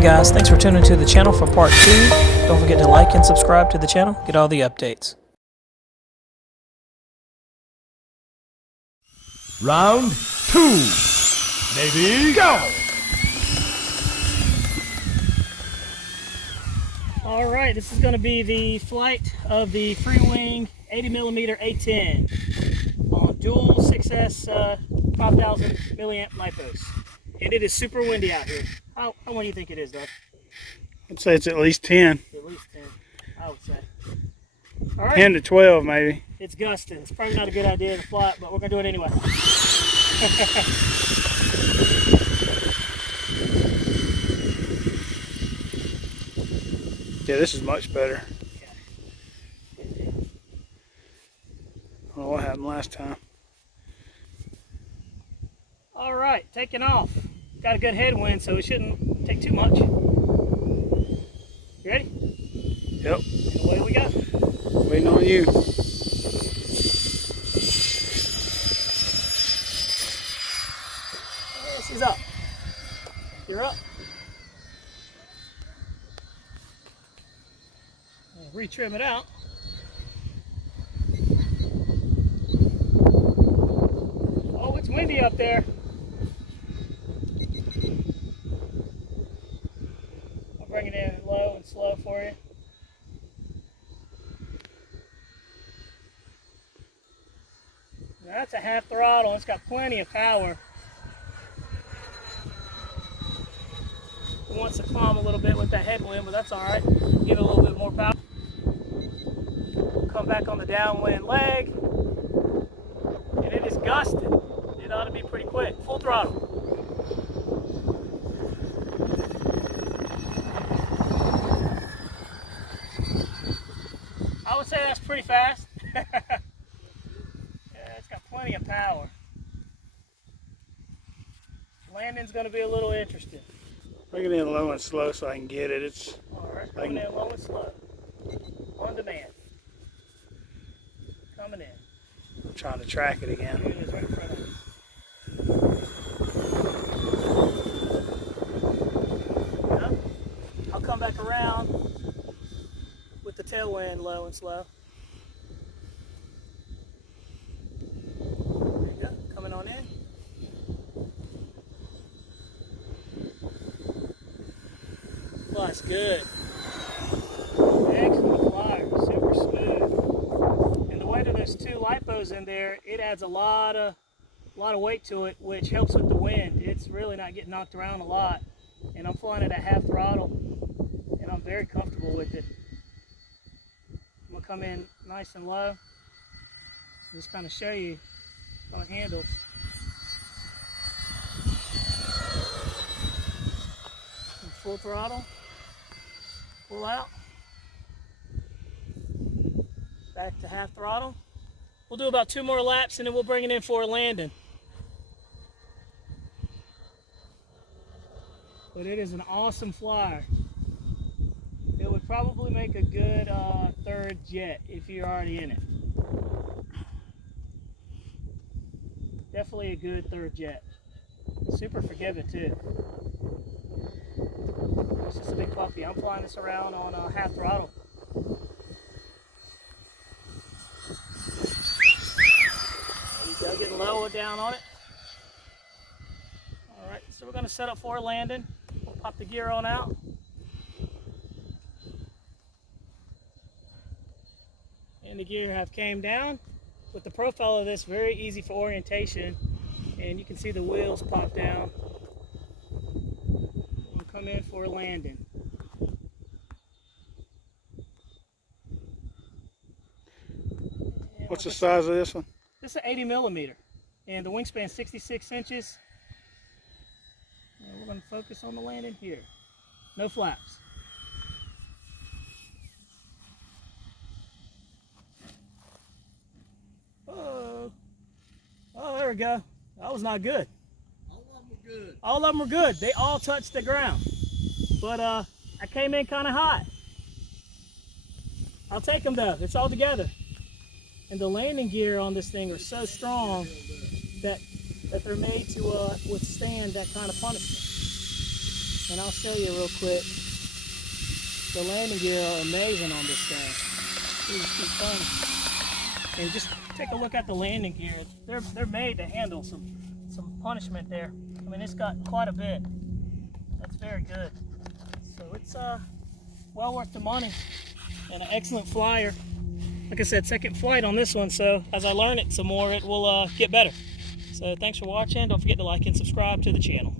Hey guys, thanks for tuning to the channel for part 2. Don't forget to like and subscribe to the channel, get all the updates. Round 2. Ready, go! Alright, this is going to be the flight of the Freewing 80mm A-10 on dual 6S 5000 milliamp LiPos. And it is super windy out here. How windy do you think it is, Doug? I'd say it's at least 10. At least 10, I would say. All right. 10 to 12 maybe. It's gusting. It's probably not a good idea to fly, but we're going to do it anyway. Yeah, this is much better. I don't know what happened last time. All right, taking off. Got a good headwind, so it shouldn't take too much. You ready? Yep. And away we go. Waiting on you. This is up. You're up. I'll retrim it out. Oh, it's windy up there. I'll bring it in low and slow for you. Now that's a half throttle. It's got plenty of power. It wants to climb a little bit with that headwind, but that's all right. Give it a little bit more power. Come back on the downwind leg, and it is gusting. It ought to be pretty quick. Full throttle. I would say that's pretty fast. Yeah, it's got plenty of power. Landing's going to be a little interesting. Bring it in low and slow so I can get it. It's all right, coming in low and slow. On demand. Coming in. I'm trying to track it again. Here it is right in front of you. Yeah. I'll come back around with the tailwind low and slow. There you go. Coming on in. Flies good. Excellent flyer, super smooth. And the way that there's two LiPos in there, it adds a lot of weight to it, which helps with the wind. It's really not getting knocked around a lot. And I'm flying it at half throttle, and I'm very comfortable with it. I'm gonna come in nice and low. Just kind of show you how it handles. And full throttle. Pull out, back to half throttle. We'll do about 2 more laps and then we'll bring it in for a landing. But it is an awesome flyer. It would probably make a good third jet if you're already in it. Definitely a good third jet. Super forgiving too. It's just a big puppy. I'm flying this around on half throttle. There you go, getting low down on it. All right, so we're going to set up for a landing. We'll pop the gear on out. And the gear have came down. With the profile of this, very easy for orientation. And you can see the wheels pop down. Come in for a landing. What's the size of this one? This is 80mm, and the wingspan is 66 inches. And we're going to focus on the landing here. No flaps. Oh, there we go. That was not good. All of them were good. They all touched the ground. But I came in kind of hot. I'll take them though. It's all together. And the landing gear on this thing are so strong that they're made to withstand that kind of punishment. And I'll show you real quick. The landing gear are amazing on this thing. It's just fun. And just take a look at the landing gear. They're made to handle some punishment there. I mean, it's got quite a bit. That's very good. So it's well worth the money and an excellent flyer. Like I said, second flight on this one, so as I learn it some more, it will get better. So thanks for watching. Don't forget to like and subscribe to the channel.